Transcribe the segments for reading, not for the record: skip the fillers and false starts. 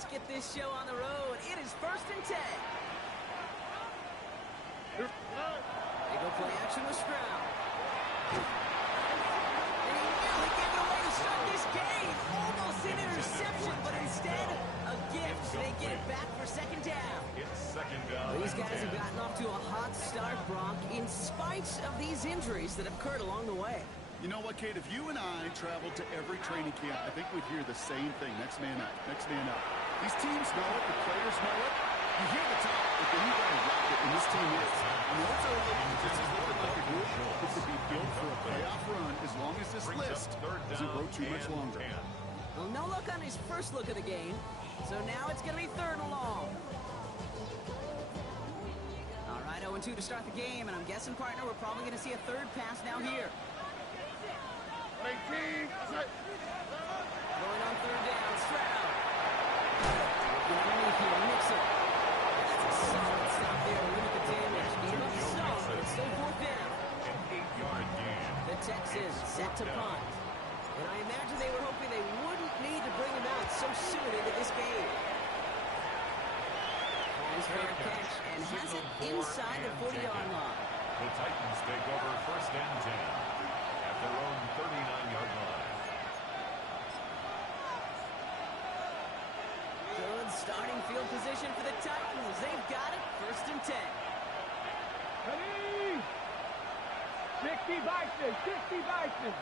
let's get this show on the road. It is 1st and 10. They go play action with Stroud. And he nearly gave it away to start this game. Almost an interception, but instead, a gift. They get it back for 2nd down. It's 2nd down. These guys have gotten off to a hot start, Bronk, in spite of these injuries that have occurred along the way. You know what, Kate? If you and I traveled to every training camp, I think we'd hear the same thing. Next man up. Next man up. These teams know it. The players know it. You hear the talk, but then you got to rock it, and this team is. I know it's early. This is looking like a group that could be built for a playoff run as long as this list doesn't grow too much longer. Well, no luck on his first look at the game, so now it's going to be 3rd and long. All right, 0-2 to start the game, and I'm guessing, partner, we're probably going to see a 3rd pass now here. Going on 3rd down, Stroud. Underneath here, Nixon. That's a solid stop there to limit the damage. Even up solid, it's still 4th down. An 8-yard gain. The Texans set to punt. And I imagine they were hoping they wouldn't need to bring him out so soon into this game. Nice fair catch and has it inside the 40-yard line. The Titans take over 1st and 10 at their own 39-yard line. Good starting field position for the Titans. They've got it, 1st and 10. Ready? 60 Bison, 60 Bison.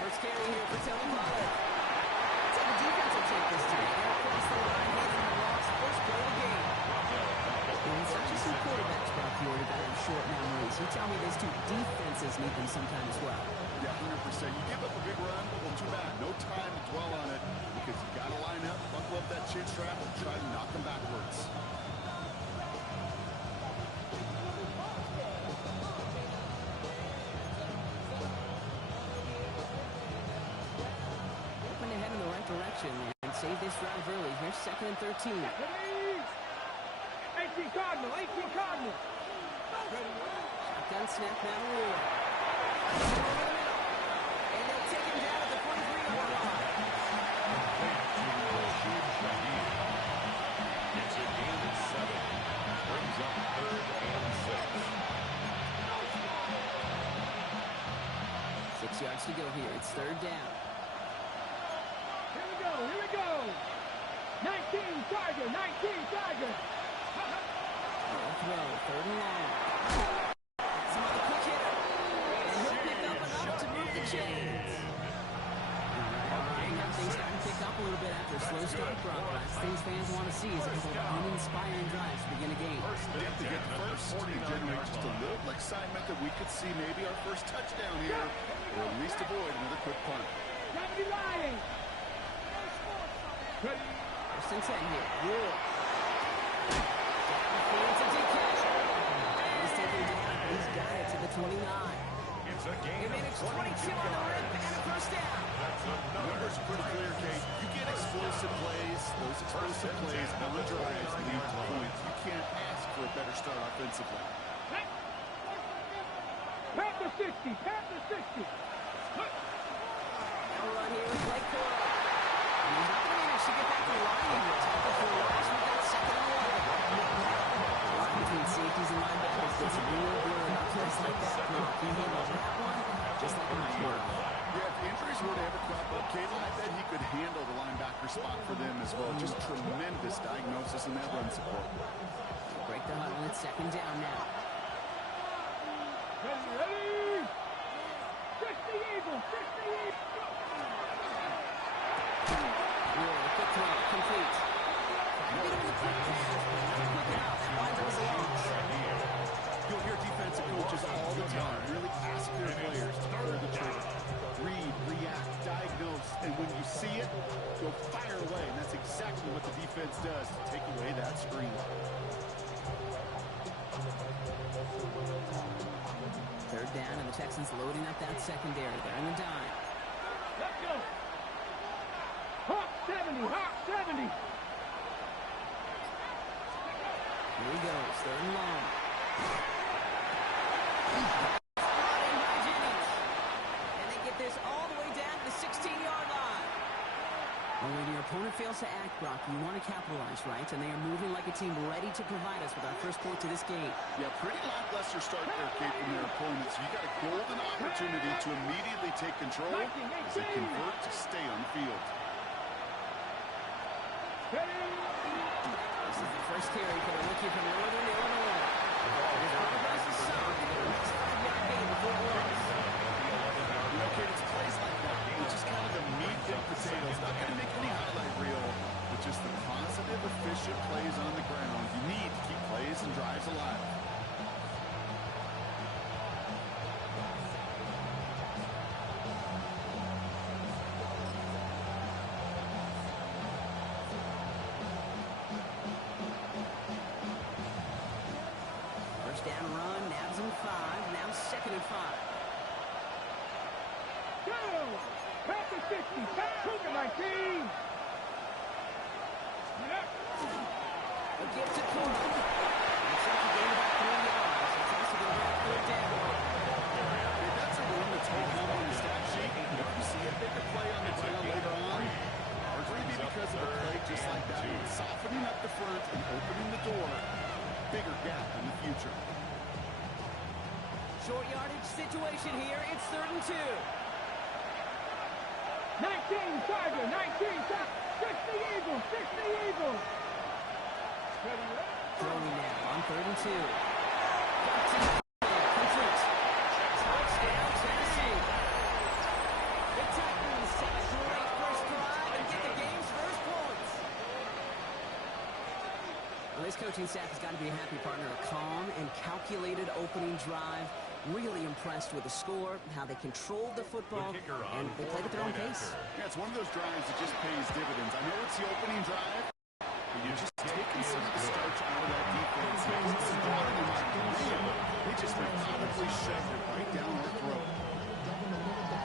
First carry here for Tony Pollard. Let's have a defensive take this time. And across the line, handing the loss, first play of the game. And it's not just some quarterbacks, Brock York, that have short memories. You tell me those two defenses need them sometime as well. Yeah, 100%. You give up a big run, well, too bad. No time to dwell on it because you got to line up, buckle up that chin strap, and try to knock them backwards. Hoping to head in the right direction and save this drive early. Here's 2nd and 13. 18 Cardinal, 18 Cardinal. Shotgun snap now to Ward. And they'll take him down at the 43-yard line. It's a gain of 7. Brings up 3rd and 6. 6 yards to go here. It's 3rd down. Here we go, here we go. 19 Tiger, 19 Tiger. Throw, 3rd and long. That's another quick hitter. And he'll pick up enough to move the chains. All right, now things starting to pick up a little bit after a slow start, Brock. That's things fans want to see is a couple of uninspiring drives to begin a game. They have to get first to generate just a little excitement that we could see maybe our first touchdown here, or at least avoid another quick punt. 70 Lions. 1st and 10 here. Ward. It's a deep catch. He's taken down. He's got it to the 29. It's a gain They managed 22 on the rip and a 1st down. The numbers are pretty clear, Kate. You get explosive plays. Those explosive plays on drives lead to points. You can't ask for a better start offensively. Panther 60, Panther 60. Now we're on here with Blake Coyle. And he's not going to manage to get back to the line here. Tackle for a loss. We've got 2nd and 11. The line between safeties and linebackers gets real blurred on plays like that. He handles that one just like a nice work. Yeah, if injuries were to ever crop up, Cable, I bet he could handle the linebacker spot for them as well. Just tremendous diagnosis in that run support. Break the huddle. It's 2nd down now. Ready? 60 Eagles, 60 Eagles. Ward, quick throw, complete. Maybe with a quick pass, but not quick enough. That winds up as a loss. You'll hear defensive coaches all the time really ask their players to pull the trigger. Read, react, diagnose, and when you see it, go fire away. And that's exactly what the defense does to take away that screen. 3rd down, and the Texans loading up that secondary. They're in the dime. Let's go. Hawk 70, Hawk 70. Here he goes, 3rd and long. And they get this all the way down to the 16-yard line. Well, when your opponent fails to act, Brock, you want to capitalize, right? And they are moving like a team ready to provide us with our first point to this game. Yeah, pretty lackluster start there, Kate, from their opponents. You got a golden opportunity to immediately take control as they convert to stay on the field. This is the first carry for the rookie from Northern Illinois. His progress is solid. The next 5-yard gain before it runs. You know, Kate, it's plays like that, which is kind of the meat and potatoes. Not going to make any highlight reel, but just the positive, efficient plays on the ground. You need to keep plays and drives alive. First down run, nabs him 5. Now 2nd and 5. Go! Back to 60. Cougar 19. A give to Cooper. Looks like he gained about 3 yards. It's also going to be a 3rd down. Hey, that's a one to take home on the stat sheet. If you see a bigger play on the tail later on, largely because of a play just like that, softening up the front and opening the door, bigger gap in the future. Short yardage situation here. It's 3rd and 2. 19 Tiger, 19 Tiger. 60 Eagles, 60 Eagles. Throwing now on 3rd and 2. Complete. Touchdown, Tennessee. The Titans have a great first drive and get the game's first points. Well, this coaching staff has got to be a happy partner. A calm and calculated opening drive. Really impressed with the score, how they controlled the football, and they played at their own pace. Yeah, it's one of those drives that just pays dividends. I know it's the opening drive, but you're just taking some of the starch out of that defense. This is driving them out of the game. They just methodically shoved it right down our throat. The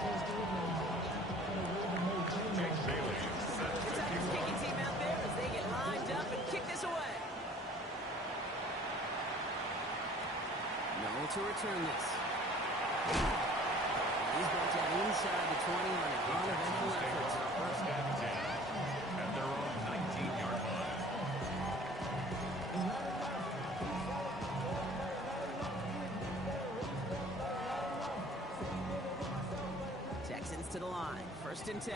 Titans kicking team out there as they get lined up and kick this away. No to return this. He's brought down inside the 20 on an uneventful effort. First and 10 at their own 19-yard line. Texans to the line. 1st and 10.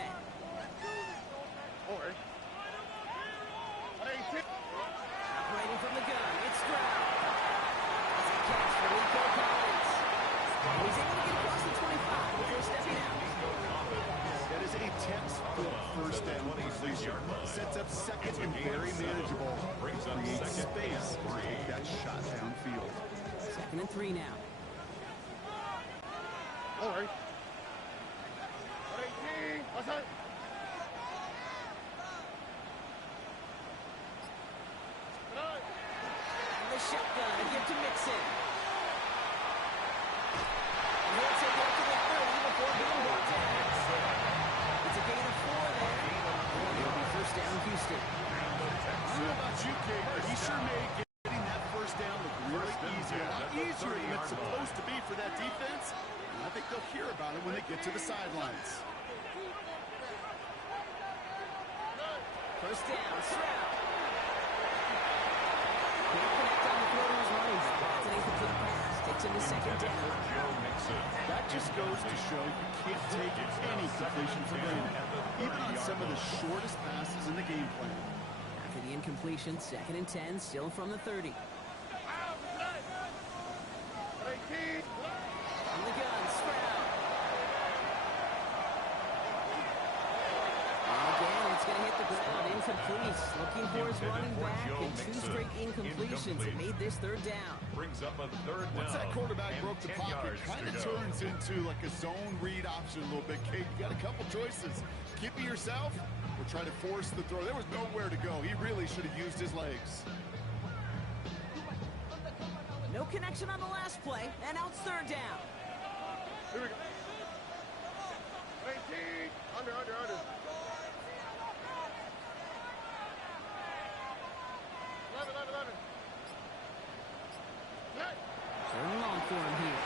Operating from the gun. It's Stroud. It's a catch for Rico Collins. He's able to get across the 25 before stepping out. That is a textbook first down completion. Sets up 2nd and very manageable. Creates space to take that shot downfield. 2nd and 3 now. All right. 18. What's that? The shotgun, a give to Mixon. And he'll take it up to the 30 before being brought down. It's a gain of 4 there. And it'll be 1st down, Houston. I don't know about you, Kate, but he sure made getting that first down look really easy. A lot easier than it's supposed to be for that defense. And I think they'll hear about it when they get to the sidelines. 1st down, Stroud. Can't connect on the throw to his running back. That's an incomplete pass. Takes him to 2nd down. That just goes to show you can't take any completion for granted, even on some of the shortest passes in the game plan. After the incompletion, 2nd and 10, still from the 30. 18. On the gun, Stroud. And again, it's going to hit the ground. Incomplete. Looking for his running back and 2 straight incompletions. It made this 3rd down. Brings up a 3rd down. Once that quarterback broke the 10 pocket, yards kind to of go. turns into like a zone read option a little bit, Kate. You got a couple choices. Keep it yourself or try to force the throw. There was nowhere to go. He really should have used his legs. No connection on the last play, and now it's 3rd down. Here we go. 18. Under. 11. 3rd and long for him here.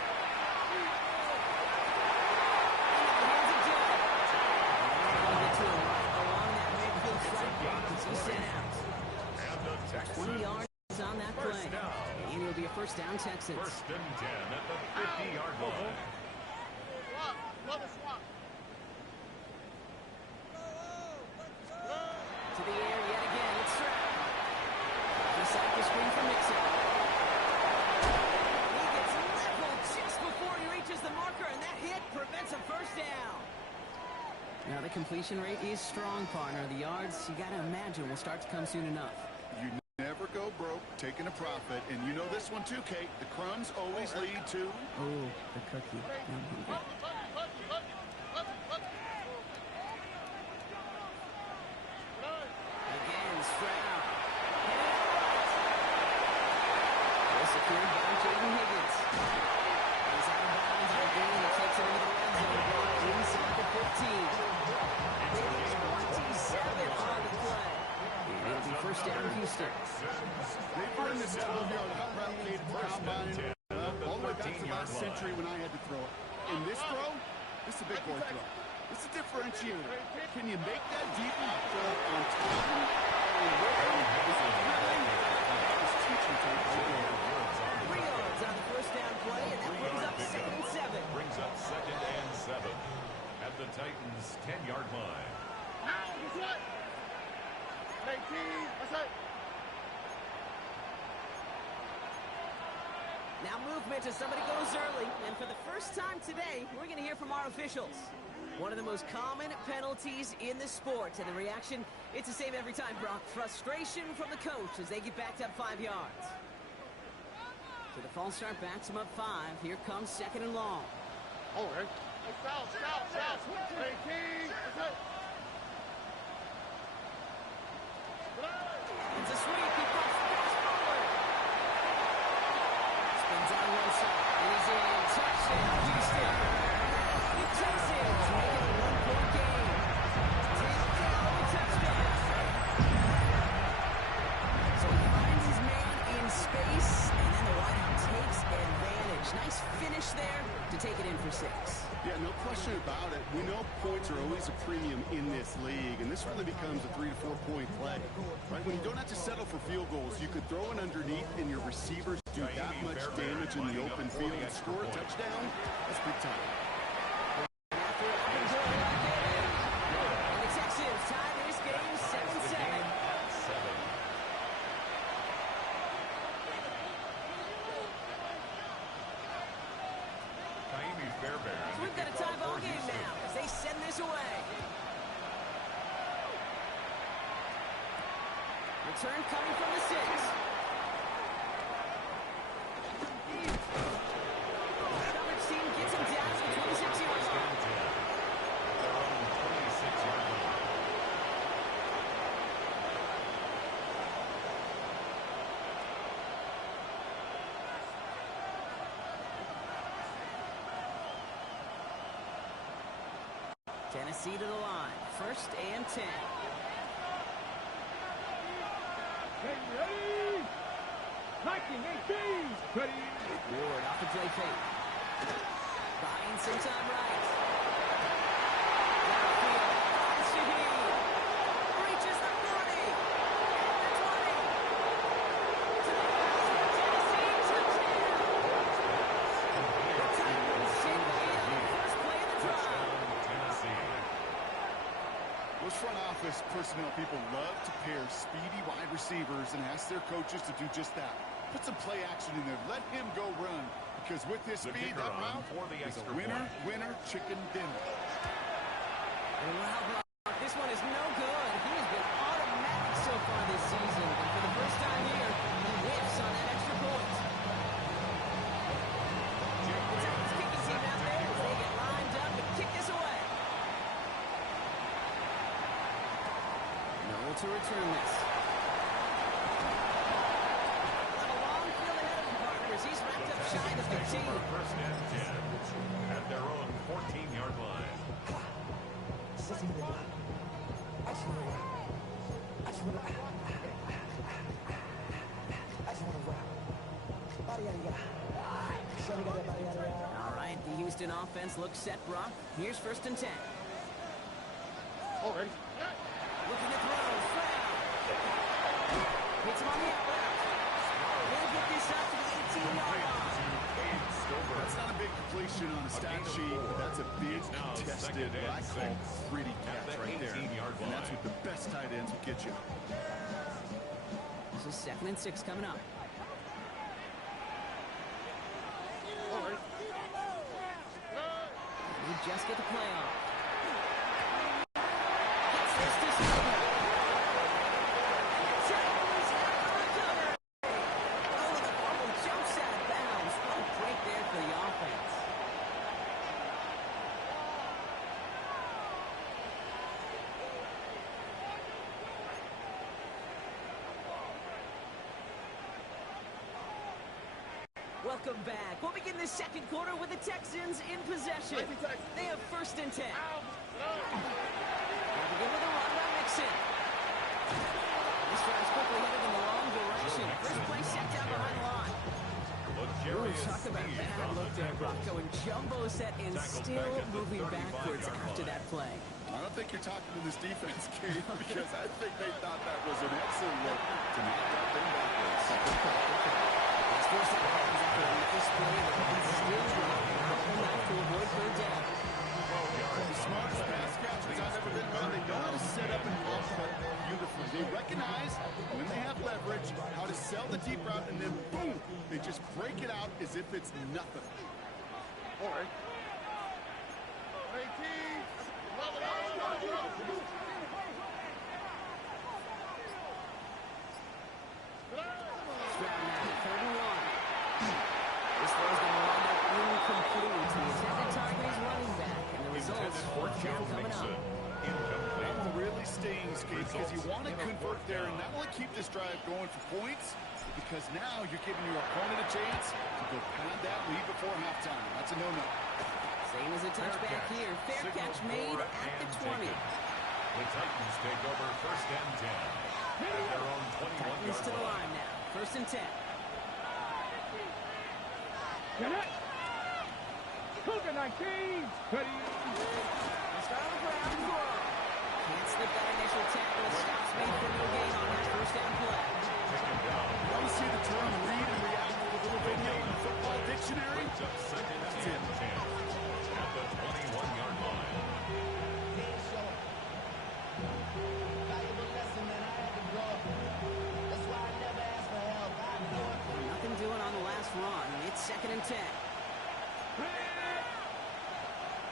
Hands it down. Get to him right along that first down, Texans. First and 10 at the 50-yard line. Swap. Love a swap. To the air yet again. It's Stroud. He sacked the screen for Mixon. He gets leveled just before he reaches the marker, and that hit prevents a first down. Now the completion rate is strong, partner. The yards, you got to imagine, will start to come soon enough. You never go broke taking a profit, and you know this one too, Kate. The crumbs always lead to... Oh, the cookie. Now I'm hungry. Again, Stroud. Well secured by Jaden Higgins. He's out of bounds on a gain that takes it into the red zone. Block inside the 15. Higgins 27 on the play. And it'll be first down, Houston. They've run this 12-yard hot route, Kate, at the combine, all the way back to last century when I had to throw it. In this throw, this is a big boy throw. This is a differentiator. Can you make that deep throw on time? And where is it really? It's teaching tape right there. 3 yards on the first down play, and that brings up second and 7. Brings up second and 7 at the Titans' 10-yard line. Now movement as somebody goes early, and for the first time today, we're going to hear from our officials. One of the most common penalties in the sport, and the reaction, it's the same every time, Brock. Frustration from the coach as they get backed up 5 yards. So the false start backs them up 5. Here comes second and long. Oh, right. Foul. Hey, King. It's a sweep. He puts the pass forward. Spins on one side. And he's in. Touchdown, Houston. He takes it to make it a 1-point game. Take down the touchdown. So he finds his man in space, and then the wideout takes advantage. Nice finish there to take it in for 6. Yeah, no question about it. We know points are always a premium in this league, and this really becomes a 3 to 4 point play. Right? When you don't have to settle for field goals, you could throw it underneath, and your receivers do that much damage in the open field and score a touchdown. That's big time. And the Texans tie this game 7-7. So we've got a tie ball game now as they send this away. Return coming from the 6. Coverage team gets him down to the 26-yard line. Tennessee to the line. First and 10. Ready? 19, 18. Ready? Ward off the play fake. Buying some time right. Downfield. Finds Shaheed. Reaches the 40. And the 20. To the pass for Tennessee. Touchdown. The Titans take the lead on the first play of the drive. Those front office personnel people love to pair speedy wide receivers and ask their coaches to do just that. Put some play action in there. Let him go run. Because with his speed, that route is a winner, chicken dinner. And wow, Brock, this one is no good. He has been automatic so far this season. And for the first time here, he whiffs on that extra point. The Titans kicking team out there as they get lined up and kick this away. No to return this. Got a long field ahead of him, partners. He's wrapped up shy of the 15. First and 10 at their own 14-yard line. All right, the Houston offense looks set, Brock. Here's first and 10. Oh, ready? Looking to throw. Stroud. Hits him on the out route. He'll get this up to the 18-yard line. That's not a big completion on a stat sheet, but that's a big contested, what I call gritty catch right there. And that's what the best tight ends will get you. This is 2nd and 6 coming up. You just get the play off. Gets this to Snyder. Tackles out on the cover. Oh, the ball jumps out of bounds. What a break there for the offense. Welcome back. We'll begin the second quarter with the Texans in possession. They have 1st and 10. They'll begin with a run by Mixon. This drive's quickly headed in the wrong direction. First play set down behind the line. Ooh, talk about a bad look there, Brock. Going jumbo set and still moving backwards after that play. I don't think you're talking to this defense, Kate, because I think they thought that was an excellent look to knock that thing backwards. First and goal after a nice play that can still drop out enough to avoid 3rd down. The smartest pass catchers I've ever been around. They know how to set up and block beautifully. They recognize when they have leverage how to sell the deep route, and then boom, they just break it out as if it's nothing. All right. 18. This throw's going to wind up incomplete. The intended target is running back, and the results, 4th down coming up. That one really stings, Kate, because you want to convert there and not only keep this drive going for points, because now you're giving your opponent a chance to go pad that lead before halftime. That's a no-no. Same as a touchback here. Fair catch made at the 20. The Titans take over 1st and 10 at their own 21-yard Titans to the line now. 1st and 10. Get it! Cougar 19! Ready? Start on the ground and throw. Can't slip that initial tackle. Stops made for no gain on that 1st down play. You want to see the term read and react with a little video in the football dictionary? That's it. At the 21-yard line. Nothing doing on the last run. It's 2nd and 10.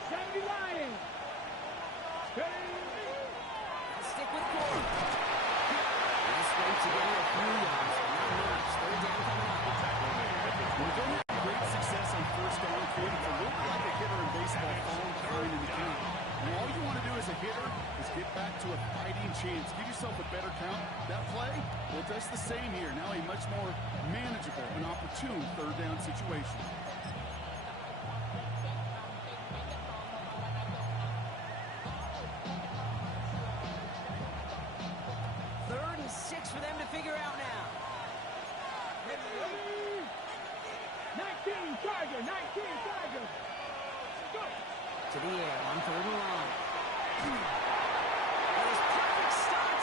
70 Lions! Ready? Stick with Corey. Nice way to get a few yards. Not much. 3rd down coming up. When you don't have great success on 1st down, Kate, it's a little bit like a hitter in baseball falling behind in the count. And all you want to do as a hitter is get back to a fighting chance. Give yourself a better count. That play, well, that's the same here. Now a much more manageable and opportune 3rd down situation. Third and 6 for them to figure out now. 19 Tiger! 19 Tiger! Go! To the air on 3rd and long. And his perfect start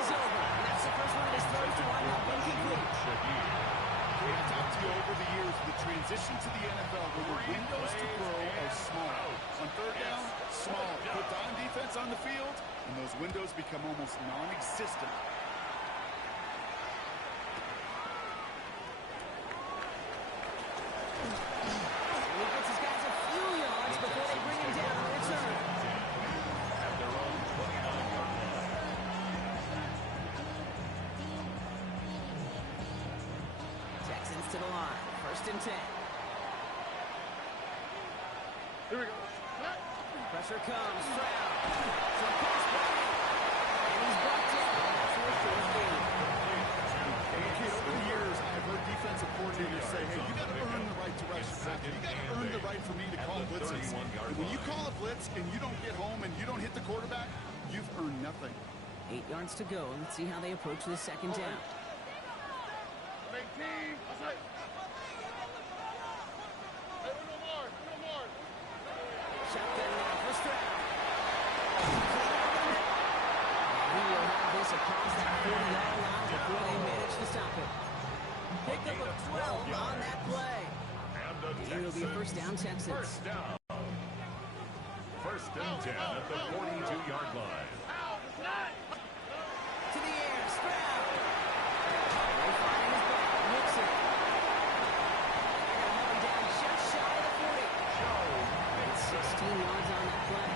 is over. And that's the first one of his throws to wind up incomplete. I've talked to you over the years, the transition to the NFL where the windows to grow are small. On 3rd down, small. Put dime defense on the field, and those windows become almost non-existent. He gets his guys a few yards before they bring him down on the return. At their own 29-yard line. Texans to the line. 1st and 10. Here we go. Pressure comes. Stroud. So pass play. And he's brought down. 4th and 8. Over the years, I've heard defensive coordinators say, hey, you got to earn the right to rush the passer. You got to earn the right for me to call blitzes. And when you call a blitz and you don't get home and you don't hit the quarterback, you've earned nothing. 8 yards to go. Let's see how they approach this 2nd down. 18. That's right. Hey, no more. No more. Shotgun now for Stroud. He will have this across that 40-yard line before they manage to stop it. Pickup of 12 on that play. And it'll be a first down, Texans. First down. First and 10 at the 42-yard line. To the air, Stroud. They find his back, looks it. And they're down just shy of the 40. It's 16 yards on that play.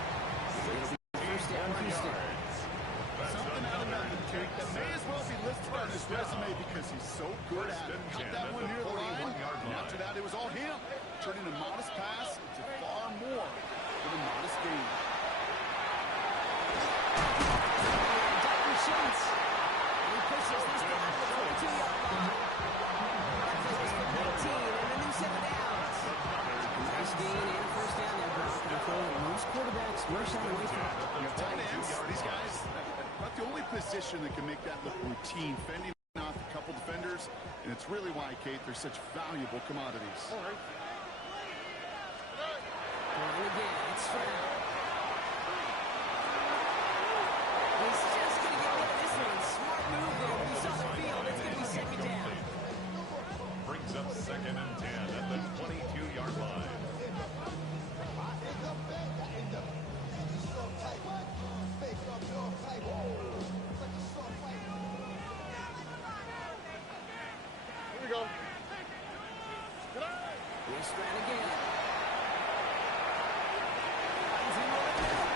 It'll be first down, Houston. Something out of Madden that may as well be listed on his resume because he's so good at it. Got that one near the line, and after that it was all him. Turning a modest pass into far more than a modest gain. Shots. He pushes this down to the 42-yard line. That plays for 19 and a new set of downs. Nice gain and a first down there, Brock. Control most quarterbacks rush out away from it. You have tight ends. These guys, not the only position that can make that look routine, fending off a couple defenders, and it's really why, Kate, they're such valuable commodities. And again, it's Stroud. He's just going to get rid of this one. Smart move there. When you saw the field, it's going to be second down. Brings up second and 10 at the 22-yard line. Here we go. Here's Stroud again. Finds him over the middle.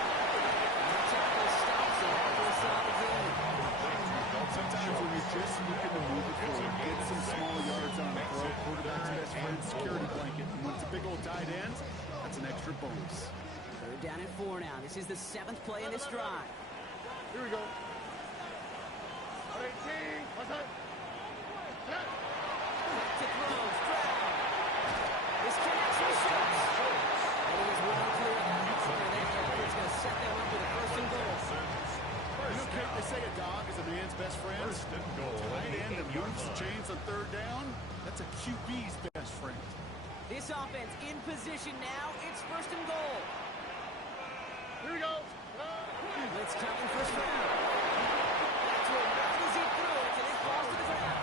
The tackle stops it after a solid gain. Sometimes when you're just looking to move it forward, get some small yards on the throw, quarterback's best friend, security blanket. And when it's a big old tight end, that's an extra bonus. Third down and 4 now. This is the 7th play in this drive. Here we go. 18. What's that? Back to throw. Stroud. This connects with Schultz. And he is well clear of that corner there. It's going to set them up with a first and goal. You know, Kate, they say a dog is a man's best friend. First and goal. Tight end that moves the chains on third down, that's a QB's best friend. This offense in position now. It's first and goal. Here we go. Blitz coming for Stroud. That's where right as he threw it, and it falls to the ground.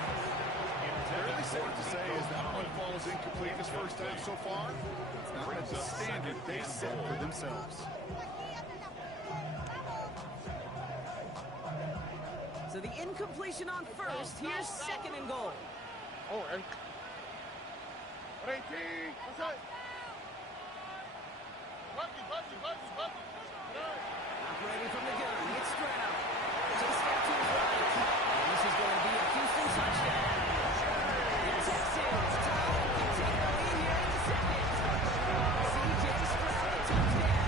Fairly safe to say is that one falls incomplete this first half so far. It's not at the standard they set for themselves. So the incompletion on first. Here's second and goal. All right. 18. What's that? Operating from the gun. It's Stroud. Just step to his right. And this is going to be a Houston touchdown. The Texans tie and continue to lead here in the second. C.J. Stroud, a touchdown.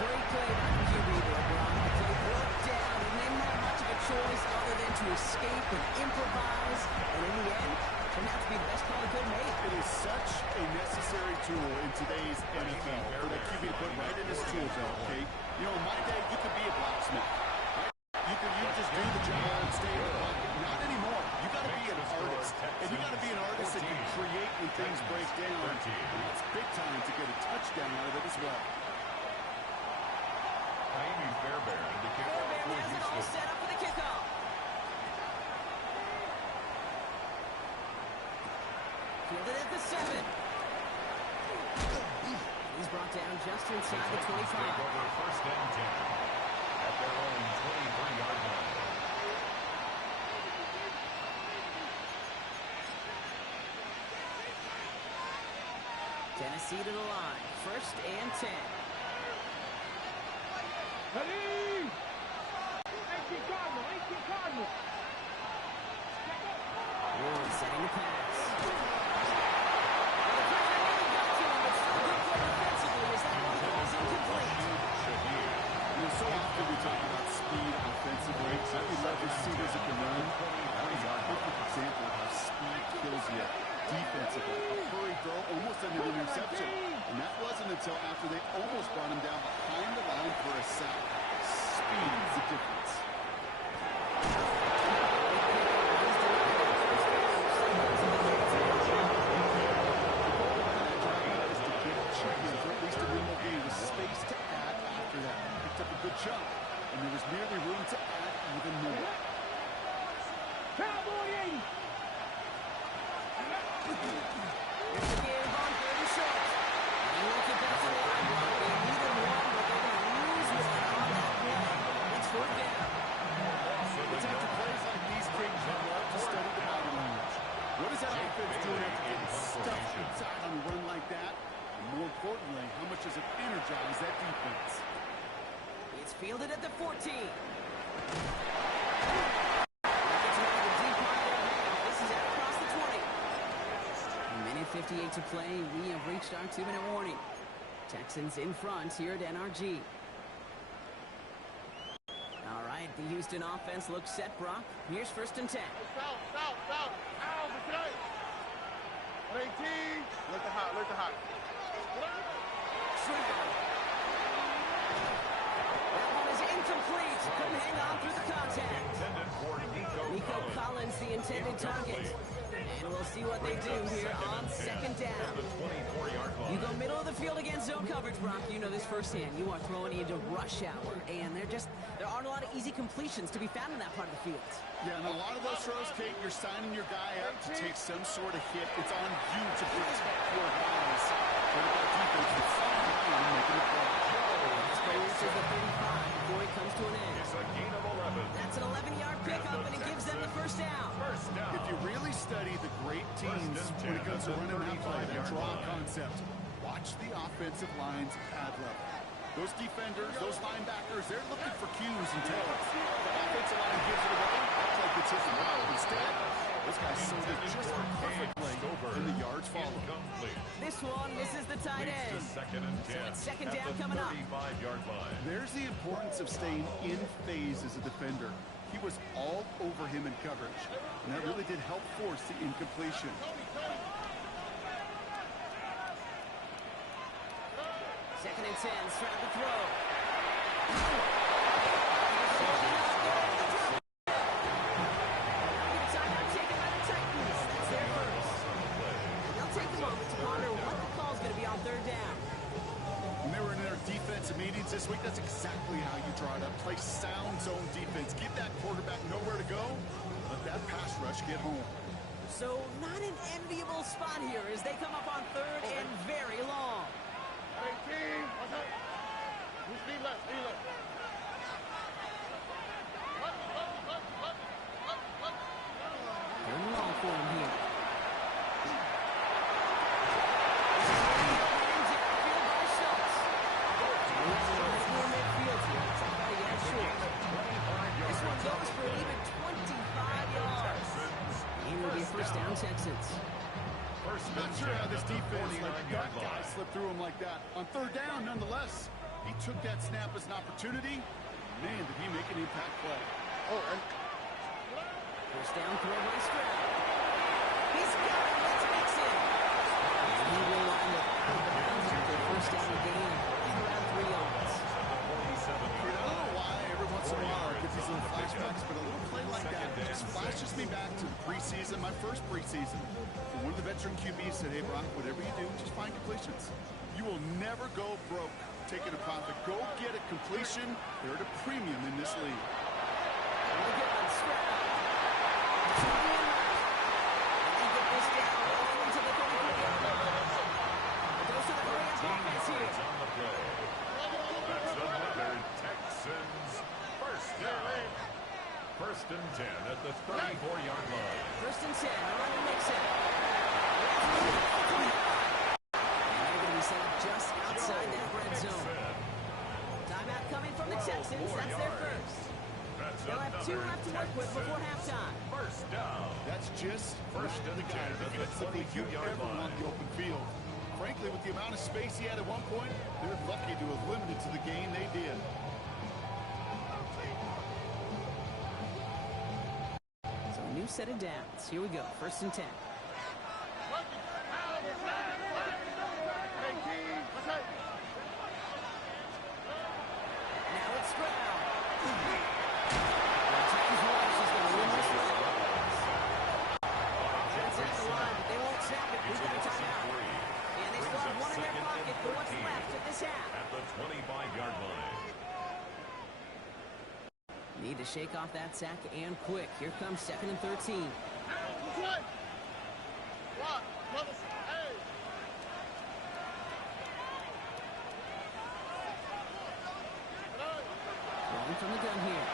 Great play by the QB there, Brock. The play broke down and didn't have much of a choice other than to escape and improvise. And in the end, turned out to be the best call he could have made. It is such a necessary tool in today's NFL for the QB to put right in his tool belt, okay? You know, in my day, you could be a blacksmith, right? You could just do the job and stay in the pocket. Not anymore. You got to be an artist. And you got to be an artist that can create when things break down. And it's big time to get a touchdown out of it as well. Amy Fairbairn, the kickoff Fairbairn for has it all Houston. set up for the kickoff. Fielded at the 7. He's brought down just inside the 25. Take over first and 10 at their own 23-yard line. Tennessee to the line. First and 10. Ready? 18 Cardinal. Ward setting the pass. The pressure really got to him, but still good play defensively as that one falls incomplete. You know, so often we talk about speed offensively. We love to see this at the run. That was a perfect example of how speed kills you defensively. A hurry throw, almost an interception. And that wasn't until after they almost brought him down behind the line for a sack. Speed is the difference. Jump, and there was merely room to add even more. Cowboy 80. It's the give on third and short. And he won't get back to the line. They needed one, but they're going to lose one on that play. It's fourth down. It's after plays like these, Kings have love to study the body language. What is that offense doing after getting stuffed inside on a run like that? And more importantly, how much does it energize that defense? It's fielded at the 14. Gets one of the deep part there. This is out across the 20. A minute 58 to play. We have reached our 2-minute warning. Texans in front here at NRG. All right, the Houston offense looks set, Brock. Here's first and 10. South. Ow, the tonight. 18. Look the hot. That one is incomplete. Couldn't hang on through the contact. Nico Collins, the intended target. And we'll see what they do here on second down. You go middle of the field against zone coverage, Brock. You know this firsthand. You are throwing into rush hour. And there aren't a lot of easy completions to be found in that part of the field. Yeah, and a lot of those throws, Kate, you're signing your guy up to take some sort of hit. It's on you to protect your guys. Quarterback defense is signing up and making a play. This play reaches the 35 before it comes to an end. It's a gain of 11. That's an 11-yard pickup, and it gives them the first down. If you really study the great teams when it comes to running that play, that draw concept, watch the offensive line's pad level. Those defenders, those linebackers, they're looking for cues and tells. The offensive line gives it away. That play gets hit well. Instead, those guys sold it just perfectly, and the yards follow. This one misses the tight end. Second and 10. So it's second down coming up. 35-yard line. There's the importance of staying in phase as a defender. He was all over him in coverage, and that really did help force the incompletion. Second and 10, strap the throw. Timeout taken by the Titans. That's their first. They'll take a moment to ponder what the call's going to be on third down. When they were in their defensive meetings this week, that's exactly how you draw it up. Play sound zone defense. Give that quarterback nowhere to go. Let that pass rush get home. So not an enviable spot here as they come up on third and very long. 18. What's up? You speed left. Third and long for him here. This one goes for an even 25 yards. And it'll be a first down, Texans. Not sure how this defense let that guy slip through him like that. On third down, nonetheless, he took that snap as an opportunity. Man, did he make an impact play. First down throw by Stroud. He's got it. Let's mix it. And he will line up after the first down gain around 3 yards. I don't know why every once in a while I get these little flashbacks, but a little play like that just flashes me back to the preseason, my first preseason. And one of the veteran QBs said, hey, Brock, whatever you do, just find completions. You will never go broke taking a profit. Go get a completion. They're at a premium in this league. And again, Stroud. They get this down into the 34-yard line. It goes to the hurry-up offense here. On the play. That's another Texans first down. First and 10 at the 34-yard line. First and 10, run and mix it. And they're going to be set up just outside that red zone. Timeout coming from the Texans. That's their first. They'll have 2 left to work with before halftime. First down. That's just First the and guy 10 that at can the simply do 22-yard everyone line. on the open field. Frankly, with the amount of space he had at one point, they're lucky to have limited to the game they did. So a new set of downs. Here we go. First and 10. Now it's Stroud. The Titans rush is going to win this one. That's at the line, but they won't snap it. We've got a timeout. And they still have one in their pocket for what's left of this half. At the 25-yard line. Need to shake off that sack and quick. Here comes 2nd and 13. Throwing from the gun here.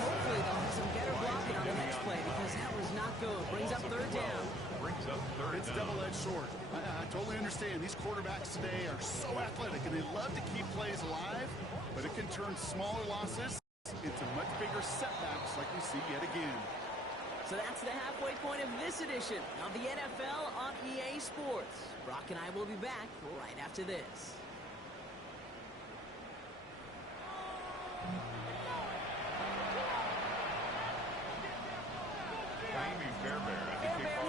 Hopefully they'll have some better blocking on the next play because that was not good. Brings up 3rd down. It's double-edged sword. I totally understand. These quarterbacks today are so athletic, and they love to keep plays alive, but it can turn smaller losses into much bigger setbacks like we see yet again. So that's the halfway point of this edition of the NFL on EA Sports. Brock and I will be back right after this. Fairbairn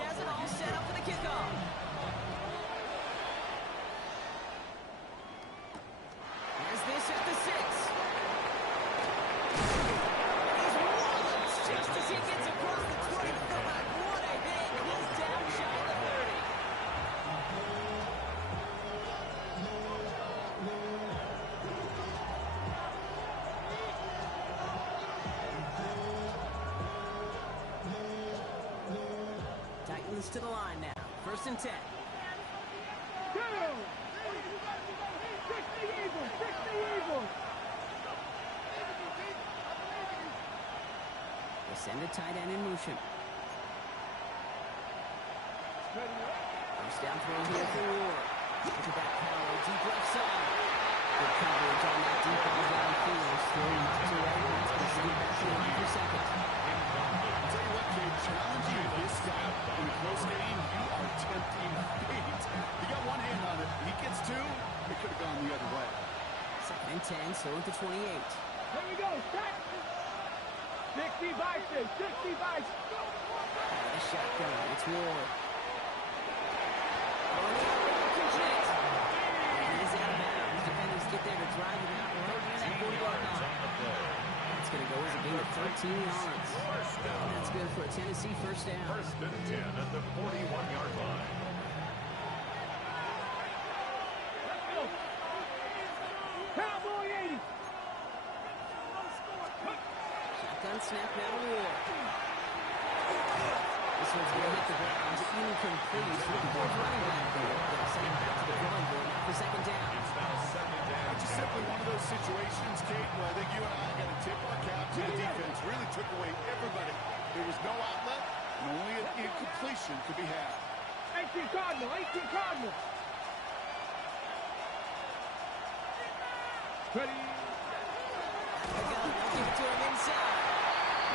has it all set up for the kickoff. Here's this at the 6. He's walloped just as he gets across the 25. What a hit. He's down shy of the 30. Titans to the line now. 1st and 10. They send a tight end in motion. First down throw here for Ward. Look at that power, deep left side. Good coverage on that deep ball downfield. Throwing knocked away. That's going to send it back to the line for 2nd. I'll tell you what, kid, challenging this guy in a close game, you are tempting fate. He got one hand on it. He gets 2, it could have gone the other way. 2nd and 10, so at the 28. Here we go, stack. 60 vices, 60 vices. The shotgun, it's Ward. Complete. And he's out of bounds. Defenders get there to drive him out right near that 40-yard line. That's going to go as a gain of 13 yards. And that's good for a Tennessee first down. 1st and 10 at the 41-yard line. Let's go. Cowboy 80. Shotgun snap now to Ward. This one's going to hit the ground. It's incomplete. He's looking for a running back there. They'll send him back to the drawing board now for 2nd down. It's now 2nd down. It's just simply one of those situations, Kate, where I think you and I got to tip our cap to the defense. Really took away everybody. There was no outlet, and only an incompletion could be had. 18 Cardinal, 18 Cardinal. Ready. They'll give it to him inside.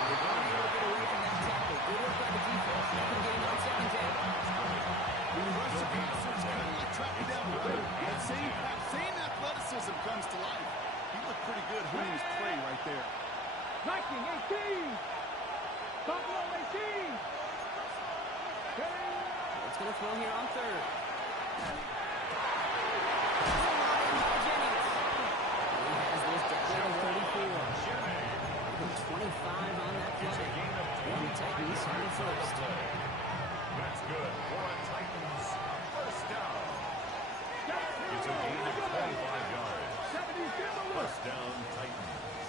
They're going to get away from that tackle. Good work by the defense. Keeping game on 2nd down. When you rush the passer, it's kind of like tracking down the road. That same athleticism comes to life. He looked pretty good hunting his prey right there. 19, 18. Buffalo 18. It's going to throw here on 3rd. He has this down to 34. 25 on that play. And the Titans on the 1st. That's good for a Titans first down. It's a gain of 25 yards. 1st down, Titans.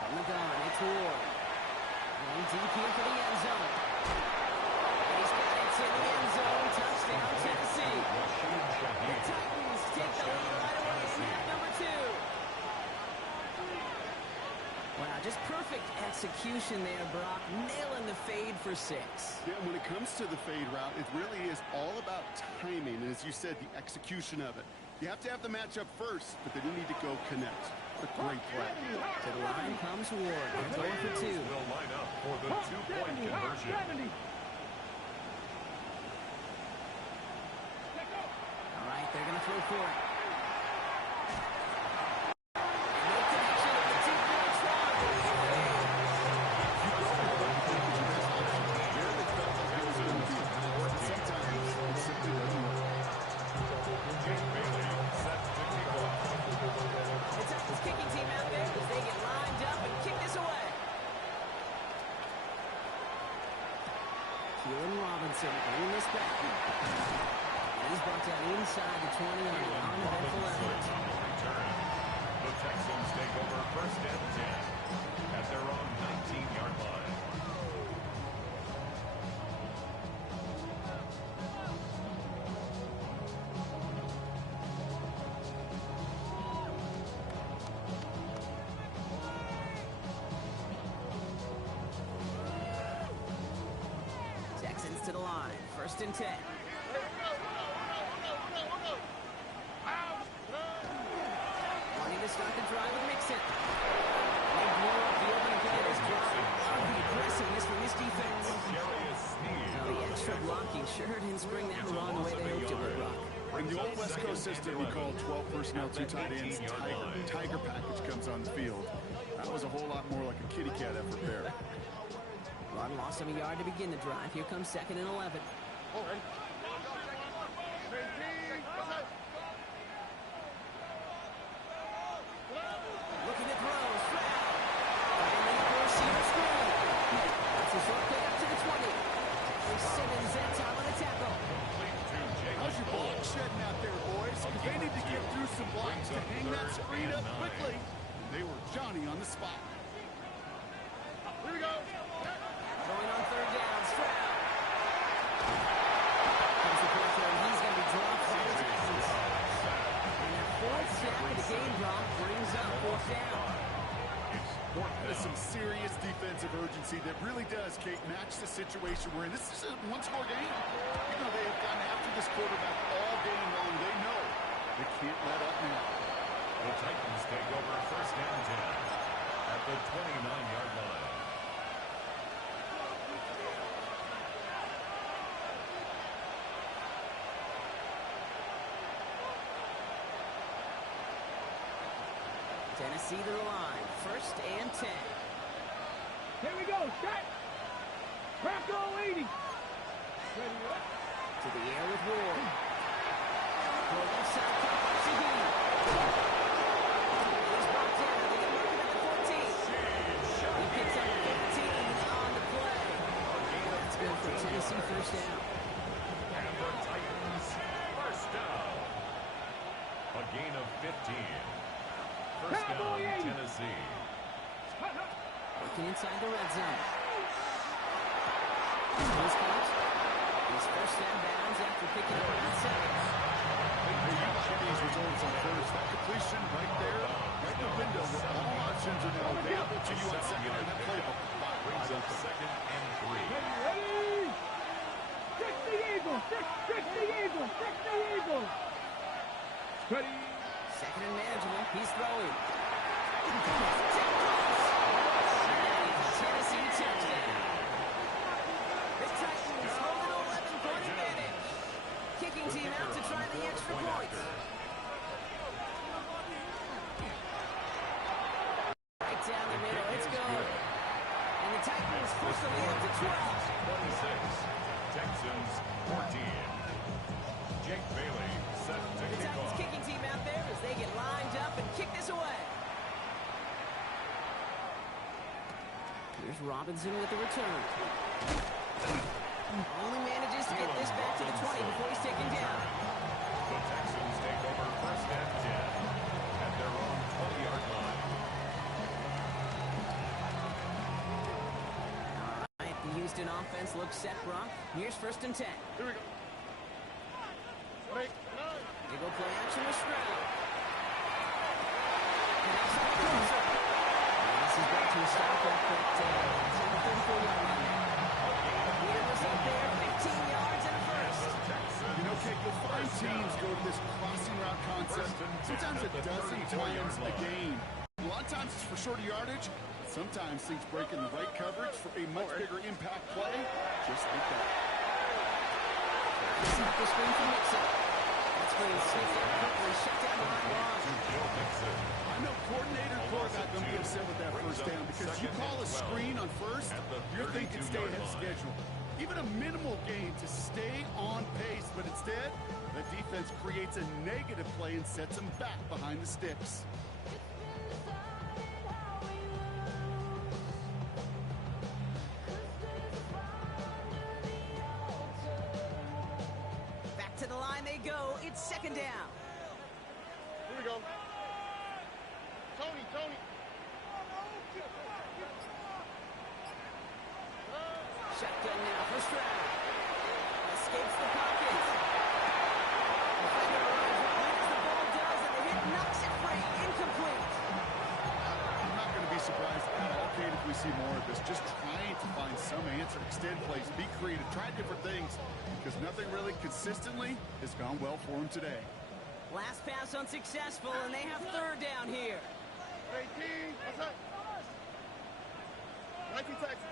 From the gun, it's Ward. Going deep here for the end zone. And he's got it to the end zone. Touchdown, Tennessee. The Titans take the lead right away in half number 2. Wow, just perfect execution there, Brock. Nailing the fade for 6. Yeah, when it comes to the fade route, it really is all about timing, and as you said, the execution of it. You have to have the matchup first, but then you need to go connect. A great play. To the line comes Ward. They're going for 2. Will line up for the 2-point conversion. All right, they're going to throw for it. No connection of the 2-point try. Sometimes it simply doesn't work. The Titans kicking team out there as they get lined up and kick this away. Keelan Robinson. Robinson bringing this back. And he's brought down inside the 20 on an uneventful effort. Return. The Texans take over first and 10 at their own 19-yard line. Texans to the line. First and 10. Wanting to start the drive with Mixon. They blow up the opening play of this drive. Oh, the aggressiveness from this defense. Oh, the extra blocking sure didn't spring that run the way they hoped it would, Brock. In the old West Coast system, we call 12 personnel, 2 tight ends. Tiger package comes on the field. That was a whole lot more like a kitty cat effort there. Run lost him a yard to begin the drive. Here comes 2nd and 11. Looking to throw. Stroud. Finding the upper receiver screen. That's a short pick up to the 20. Simmons that time on the tackle. How's your block shedding out there, boys? They need to get through some blocks to hang that screen up quickly. They were Johnny on the spot. Here we go. Going on 3rd down. Stroud. Comes the pressure, and he's going to be dropped by the Texans. And that 4th sack of the game drop brings up 4th down. That is some serious defensive urgency that really does, Kate, match the situation we're in. This is a one-score game. You know, they have gone after this quarterback all game long. They know they can't let up now. The Titans take over first and 10 at the 29-yard line. Tennessee to the line. First and 10. Here we go. Set. Crackle 80. To the air with Ward. Go left side, cut off Shaheen. He's brought down. They get marked at the 14. He picks up 15 on the play. That's good for Tennessee first down. And the Titans first down. A gain of 15. First down, Tennessee. Working inside the red zone. He's caught. He's first down bounds after picking up 9 seconds. Hey, you watch these results on first. That completion right there, right in the window where all options are now available to you on second and that playbook. Brings up 2nd and 3. Ready? Fix the Eagles. Fix the Eagles. Fix the Eagles. Ready? 2nd and manageable. He's throwing. Tennessee touchdown. The Titans hold an 11-point advantage. Kicking team out to try the extra point. Right down the middle. It's good. And the Titans push the lead up to 12. 26. Texans 14. Jake Bailey set to The kick Titans off. kicking team out there as they get lined up and kick this away. Here's Robinson with the return. Only manages to get this back to the 20 before he's taken down. The Texans take over first and 10 at their own 20-yard line. All right, the Houston offense looks set, Brock. Here's first and 10. Here we go. They go play action with Stroud. Connects on the closer. This is back to a stop at the 34-yard line. Leader was up there, 15 yards and a first. You know, Kate, you'll find teams go to this crossing route concept sometimes a dozen times a game. A lot of times it's for shorter yardage. Sometimes things break in the right coverage for a much bigger impact play. Just like that. Snap the screen from Mixon. That's where he sniffed it quickly, shut down the line long. I know coordinator and quarterback going to be upset with that first down because you call a screen on first, you're thinking stay ahead of schedule. Even a minimal gain to stay on pace, but instead, the defense creates a negative play and sets them back behind the sticks. line they go. It's second down. Here we go. Tony. Shotgun now, first round. Escapes the pocket. Defender arrives right as the ball does, and the hit knocks it free. Incomplete. I'm not going to be surprised at all, Kate, if we see more of this. Just trying to find some answer, extend plays, be creative, try different things, because nothing really consistently has gone well for him today. Last pass unsuccessful, and they have third down here. 18. What's up? 19 Texas.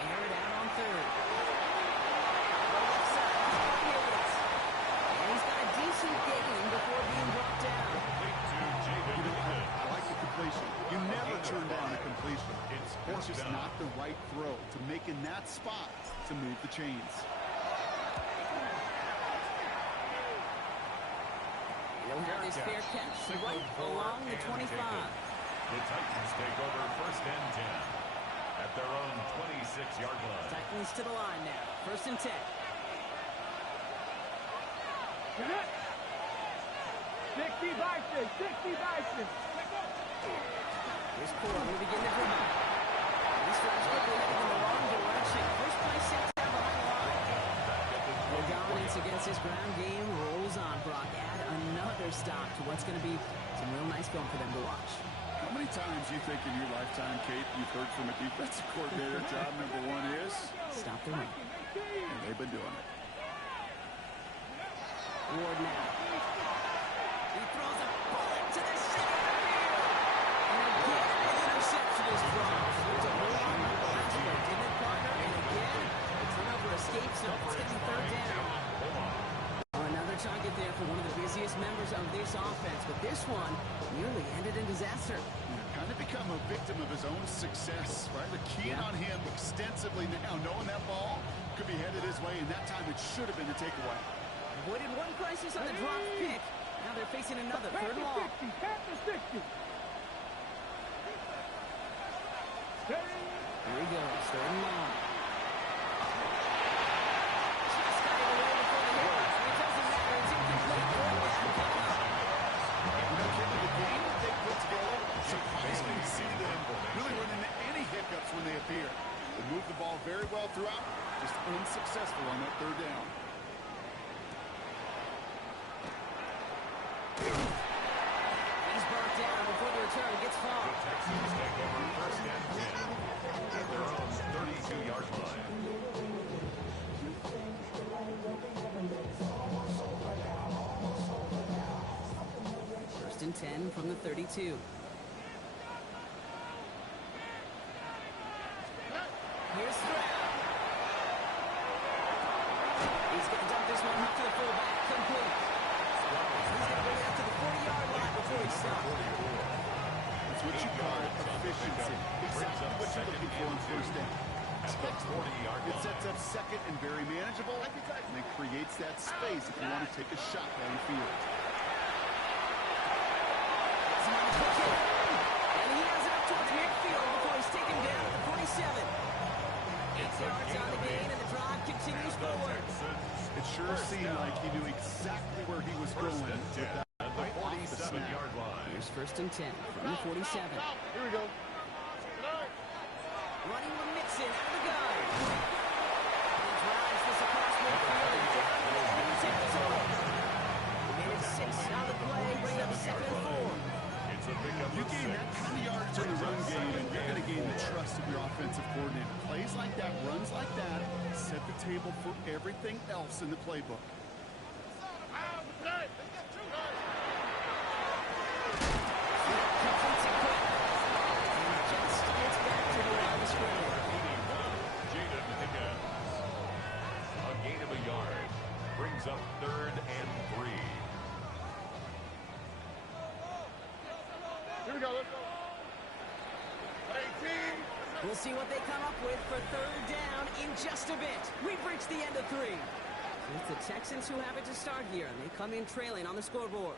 Air it out on third. Left side, and he's got a decent gain before being brought down. You know, I like the completion. You never turn down a completion. It's just not the right throw to make in that spot to move the chains. He'll have his fair catch right along the 25. The Titans take over first and 10 at their own 26-yard line. Titans to the line now. First and 10. 60 Bison. Here's Cole to begin the drive. This drive's quickly headed in the wrong direction. First play sets down behind the line. The dominance against his ground game rolls on. Brock, add another stop to what's going to be some real nice film for them to watch. How many times you think in your lifetime, Kate, you've heard from a defensive coordinator, job number one is? Stop the run. And they've been doing it. Ward now. He throws a bullet to the center of the field. And again, the interception is dropped. There's a hold on the last one, didn't it, partner? And again, the turnover escapes, so it's going to be third down. Another target there for one of the busiest members of this offense, but this one nearly ended in disaster. Kind of become a victim of his own success, right? They're keying on him extensively now, knowing that ball could be headed his way, and that time it should have been a takeaway. Avoided one crisis on the drop pick. Now they're facing another third and long. Pass to 60. Here he goes, third and long. Just got it away before the hit. It doesn't matter, it's incomplete. The game that they put together, surprisingly exceeded them. Really run into any hiccups when they appear. They moved the ball very well throughout, just unsuccessful on that third down. He's brought down before the return gets The called. Texans take over first and 10 at their own 32-yard line. First and 10 from the 32. Here's Stroud. He's going to dump this one up to the fullback. Complete. He's going to bring it up to the 40-yard line before he stops. That's what you call efficiency. Exactly what you're looking for on first down. It sets up second and very manageable, and it creates that space if you want to take a shot downfield. And he has it up towards midfield before he's taken down at the 47. 8 yards on the gain, and the drive continues forward. It sure seemed like he knew exactly where he was going with that right off the snap. 47-yard line. Here's first and 10 from the 47. Here we go. Running with Mixon out of the gun. And he drives this across midfield and down to the end territory. He made it 6 on the play, bring up second and 4. It's a pickup You of gain 6. that kind of yards in the run game, and you're going to gain the trust of your offensive coordinator. Plays like that, runs like that, set the table for everything else in the playbook. Completes it quick. And just gets back to the line of scrimmage. Jaden Higgins. A gain of a yard. Brings up third and 3. Here we go. Let's go. 18. We'll see what they come up with for third down in just a bit. We've reached the end of 3. It's the Texans who have it to start here, and they come in trailing on the scoreboard.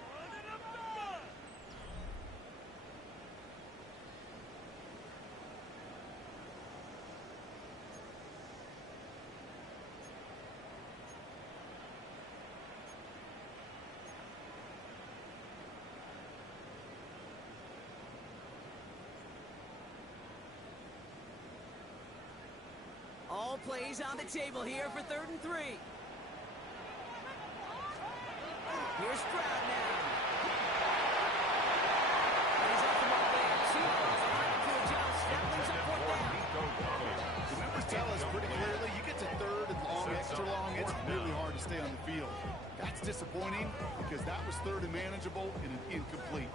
All plays on the table here for 3rd and 3. Here's Stroud now. He's off the mark there. 2 balls behind to adjust. That brings up 4th down. The numbers tell us pretty clearly, you get to 3rd and long, extra long, it's really hard to stay on the field. That's disappointing because that was 3rd and manageable and an incomplete.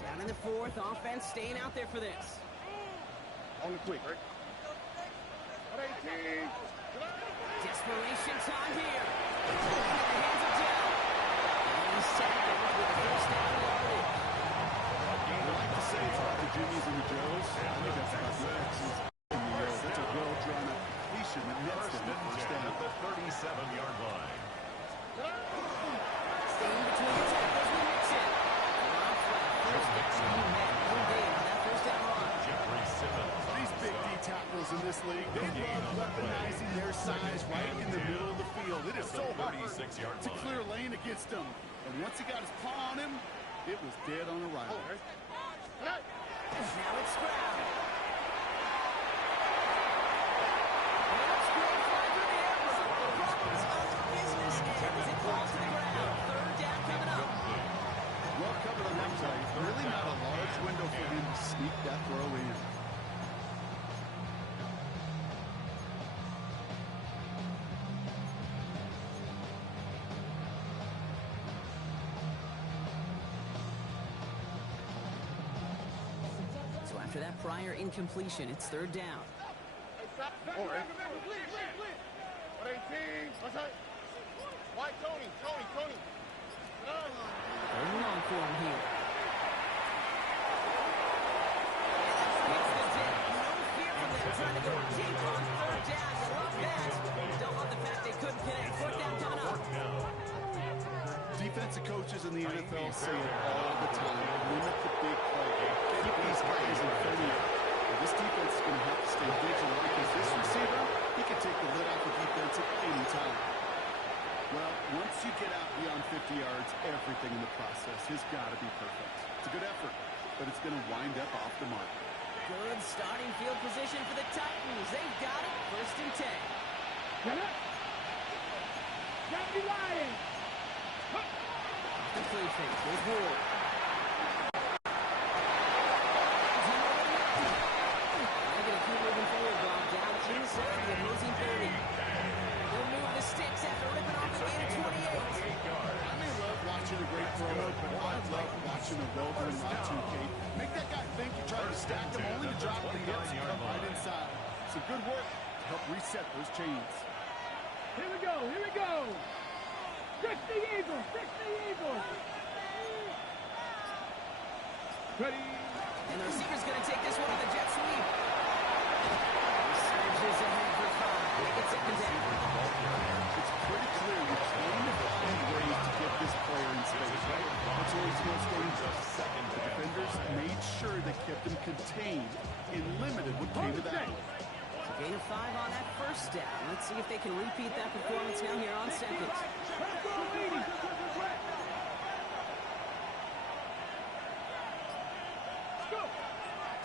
Down in the 4th, offense staying out there for this. On the quick, right? 18. Desperation time here. In the hands of Dell. And he's tackled with the 1st down yardage. I like to say it's about the Jimmies and the Joes. I think that's about the X's and the O's. That's a well-drawn-up completion that nets them the 1st down. At the 37-yard line. Staying between the tackles, we mix it. Rob flat, 1st down, he met no gain on that 1st down run. Jeffrey Simmons. These big D tackles in this league, they love weaponizing their size right in the middle of the field. It is so hard to clear lane against him. And once he got his paw on him, it was dead on arrival. Now it's Stroud. And it's great fly through the air run. The Broncos on the business end as it falls to the ground. 3rd down coming up. Well covered on that play. Really not a large window for him to sneak that throw in. So after that prior incompletion, it's 3rd down. All right. 18. What's that? White Tony. 3rd and long for him here. It's the dip. No fear from them trying to go deep on 3rd down. You love that. Don't love the fact they couldn't connect. 4th down coming up. Defensive coaches in the NFL say it all the time. Limit the big play. Keep these guys in front of you. This defense is going to have to stay vigilant because this receiver, he can take the lid off the defense at any time. Well, once you get out beyond 50 yards, everything in the process has got to be perfect. It's a good effort, but it's going to wind up off the mark. Good starting field position for the Titans. They've got it. 1st and 10. Got me lying. The play fake. Here's Ward. They're going to keep moving forward, Bob. Down inside the opposing 30. They'll move the sticks after ripping off the gain of 28. I may love watching a great throw, but I love watching a well-done route too, Kate. Make that guy think you're trying to stack him, only to drop the hips and come right inside. Some good work to help reset those chains. Here we go. Here we go. Fix the Eagles. Fix the Eagles. Ready. And the receiver's going to take this one on the jet sweep. Surges ahead for 5. Make it 2nd down. It's pretty clear you're trying to find ways to get this player in space, right? That's always most dangerous. The defenders made sure they kept him contained and limited what came to that. So gain of 5 on that 1st down. Let's see if they can repeat that performance now here on 2nd.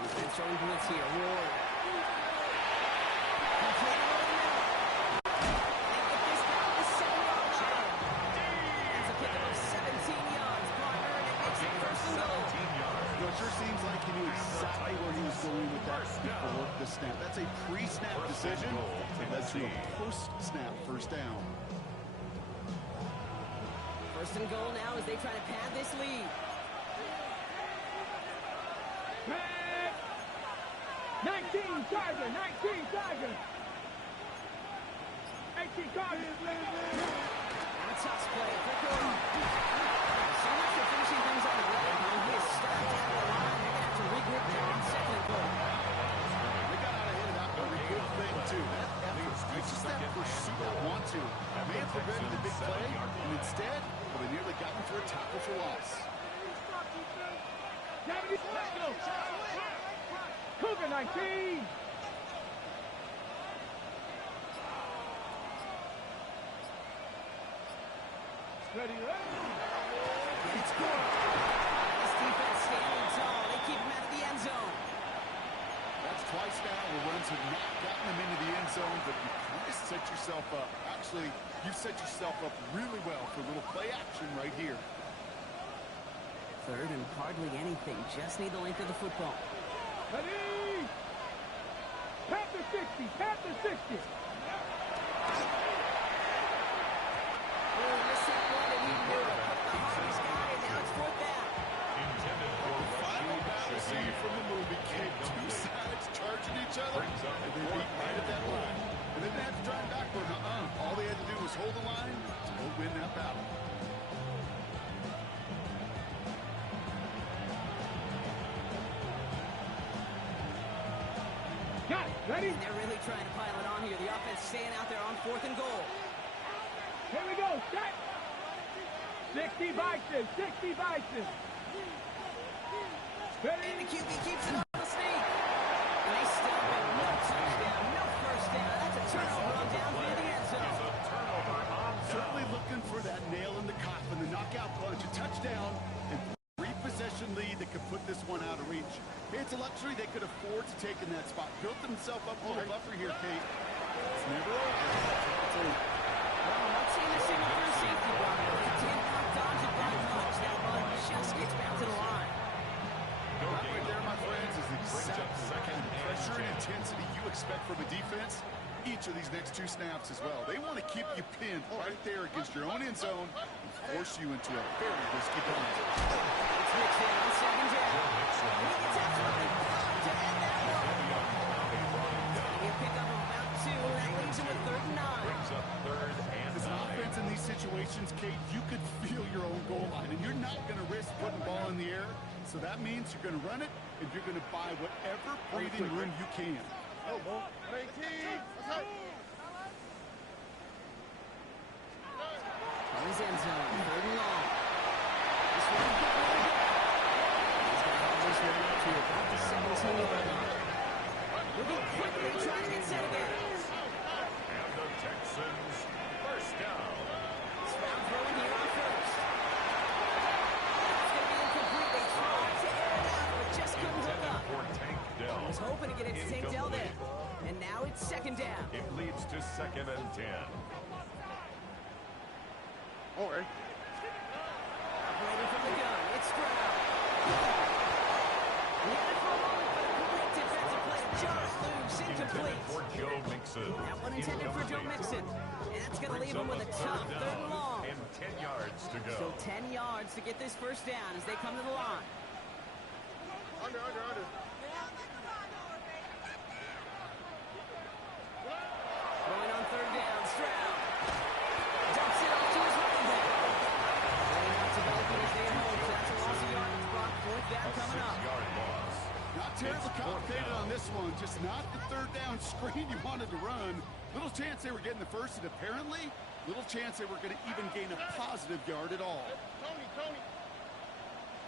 Defense showing blitz here. Ward. Completed over the middle. They get this down to the 7-yard line. That's a pickup of 17 yards, partner, and it makes it 1st and goal. Well, it sure seems like he knew exactly where he was going with that before the snap. That's a pre-snap decision that led to a post-snap 1st down. 1st and goal now as they try to pad this lead. 19 Chargers. 19 Chargers. 18 Chargers. And a toss play for Gordon. So much for finishing things on the right. He is starting down the line. They're going to have to regroup now on 2nd and goal. They got out ahead of that one. A good thing, too. That effort, it's just that pursuit that want to. May have prevented the big play, and instead, well, they nearly got him for a tackle for loss. Cougar 19. Ready, ready. It's Gordon. This defense standing tall. They keep him out of the end zone. That's twice now where runs have not gotten them into the end zone, but you kind of set yourself up. Actually, you've set yourself up really well for a little play action right here. Third and hardly anything. Just need the length of the football. Ready? Panther 60, Panther 60. Oh, missed that one, and he knew it. The hardest guy, and now it's fourth down. Intended for Final battle Rashid scene Shaheed. from the movie came two sides charging each other, and they beat right at that line. And then they had to drive backward. All they had to do was hold the line to go win that battle. Got it. Ready? And they're really trying to pile it on here. The offense staying out there on 4th and goal. Here we go. Set. 60 Bison. 60 Bison. And Ready? the QB keeps it on the sneak. And they stop it. No touchdown, no first down. That's a turnover on down near the end zone. It's a turnover on Certainly down. looking for that nail in the coffin, the knockout punch, a touchdown, and three-possession lead that could put this one out of reach. It's a luxury they could afford to take in that spot. Built themselves up a little buffer here, Kate. It's never over. Well, I'm not seeing a single through safety block. He did not dodge it by much. That one just gets back to the line. That right there, my friends, is exactly the kind of pressure and intensity you expect from a defense. Each of these next two snaps as well. They want to keep you pinned right there against your own end zone and force you into a very risky punt. It's mixed in on 2nd down. He gets absolutely blocked to end that one. He'll pick up about 2. That leaves him with 3rd and 9. Brings up 3rd and As an 9. offense in these situations, Kate, you could feel your own goal line, and you're not going to risk putting the ball in the air. So that means you're going to run it, and you're going to buy whatever breathing room you can. Oh, ball. 18. Okay. On his end zone, 3rd and long. This one could really go. He's got all this one up to about the 17-yard line. Moving quickly, trying to get set again. And the Texans, first down. Stroud throwing here on 1st. It's going to be incomplete. They tried to air it out, but just couldn't hook Intended up. for Tank Dell. Was hoping to get it to Tank Dell there. Incomplete. And now it's 2nd down. It leads to 2nd and 10. All right. Operating from the gun, it's Stroud. He had it for a moment, but a great defensive play just loose, incomplete. Intended for Joe Mixon. That one intended for Joe Mixon. And that's going to leave him with a tough 3rd and long. And 10 yards to go. So 10 yards to get this first down as they come to the line. Under. Throwing on 3rd down, Stroud. Dumps it off to his running back. Laying out developing as they hope. So that's a loss of yardage block. 4th down A coming up. 6-yard loss. Not terribly It's 4th complicated down. on this one, just not the 3rd down screen you wanted to run. Little chance they were getting the first, and apparently, little chance they were going to even gain a positive yard at all. Tony.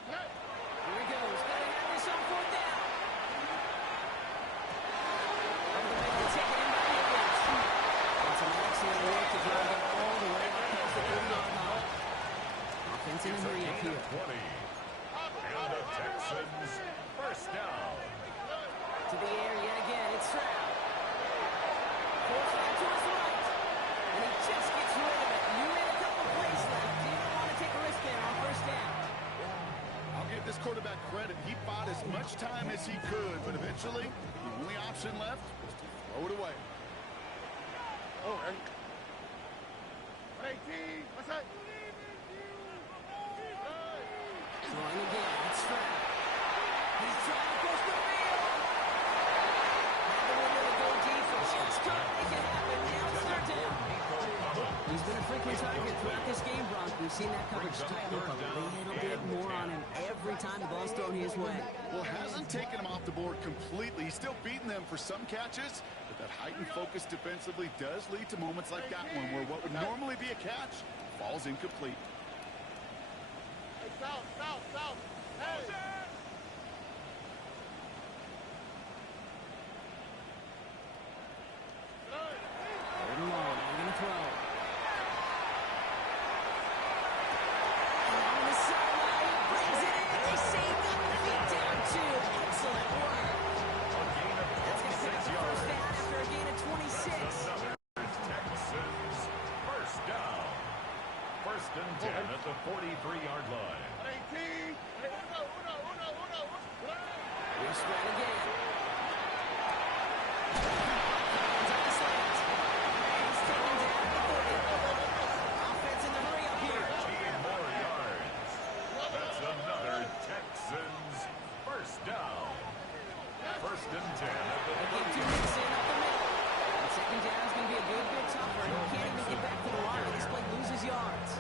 Hey. Here he goes. Got to have this on 4th down. Over the middle, taken in by Edwards. That's an excellent work to drive it all the way past the 30-yard line. Offense in a hurry up Gain here. of 20. And the Texans, first down. To the air yet again. It's Stroud. Force back to his right. And he just gets rid of it. You had a couple plays left. You don't want to take a risk there on 1st down. I'll give this quarterback credit. He bought as much time as he could, but eventually, the only option left was to throw it away. All right. 18. What's that? Throwing again. It's Stroud. He's trying to push the field. Had the window to go deep, but just couldn't make it happen. Now it's 3rd down. He's been a frequent target throughout this game, Bronk. We've seen that coverage tighten up a little bit more on him every time the ball's thrown his way. Well, hasn't taken him off the board completely. He's still beating them for some catches, but that heightened focus defensively does lead to moments like that one where what would normally be a catch falls incomplete. Hey, south. Hey. Third and long. They're going to throw. On the sideline, he brings it in. They say nothing. Feet down 2. 23-yard line. 18. Uno. We're spread again. Comes up the slant. He's taken down at the 40. Offense in the hurry up here. 13 more yards. That's another Texans first down. First and 10 at the They get 2 minutes in up the middle. And second down is going to be a good bit tougher. He can't even get back to the line. This play loses yards.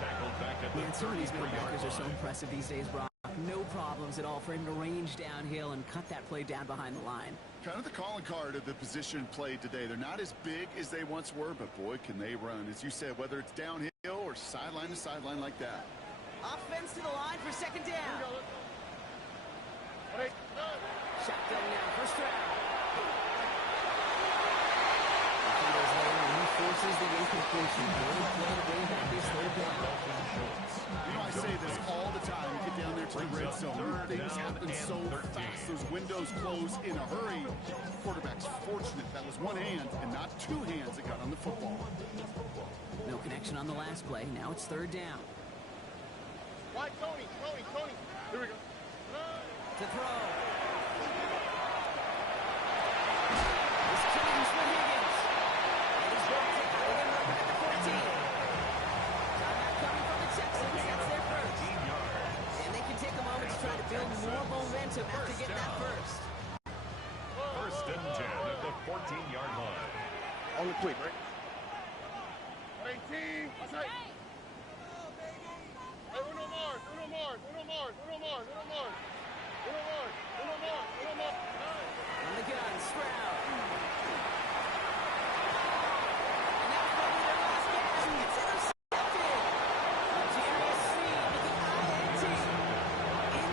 Tackled back at the Man, some of these 33-yard linebackers are so line. impressive these days, Brock. No problems at all for him to range downhill and cut that play down behind the line. Kind of the calling card of the position played today. They're not as big as they once were, but boy, can they run. As you said, whether it's downhill or sideline to sideline like that. Offense to the line for second down. Ready? Shotgun now, first round. Defenders later, and he forces the incompletion. Good play to bring back his third down. You know, I say this all the time. You get down there to the red zone. Things happen so fast. Those windows close in a hurry. Quarterback's fortunate that was one hand and not two hands that got on the football. No connection on the last play. Now it's third down. Why, Tony. Here we go. To throw. This James for Higgins. And he's going to take it over at the 14. Timeout coming from the Texans. That's their first. And they can take a moment to try to build more momentum after getting that first. First and 10 at the 14-yard line. On the quick, right? 18. That's right. Hey, uno more. On the gun, Stroud. And that's probably their last gasp. It's intercepted. Legarius Sneed with the INT.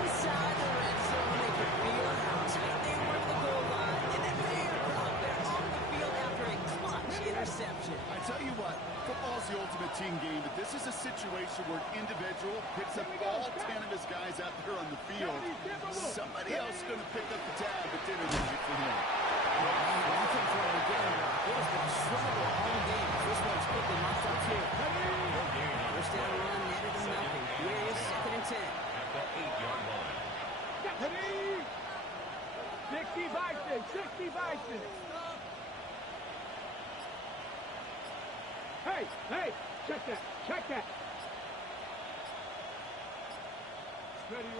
Inside the red zone, they could feel a house. They work the goal line, and then they are out there on the field after a clutch interception. I tell you what, football's the ultimate team game, but this is a situation where an individual picks up all 10 of his guys out there on the field. Somebody else is going to pick up the tab at dinner tonight for him. Looking for it again. It has been a struggle all game. This one's quickly knocked out too. First down run, netted to nothing. Here is second and 10. At the 8-yard line. 60 Bison. Hey, check that. Ready?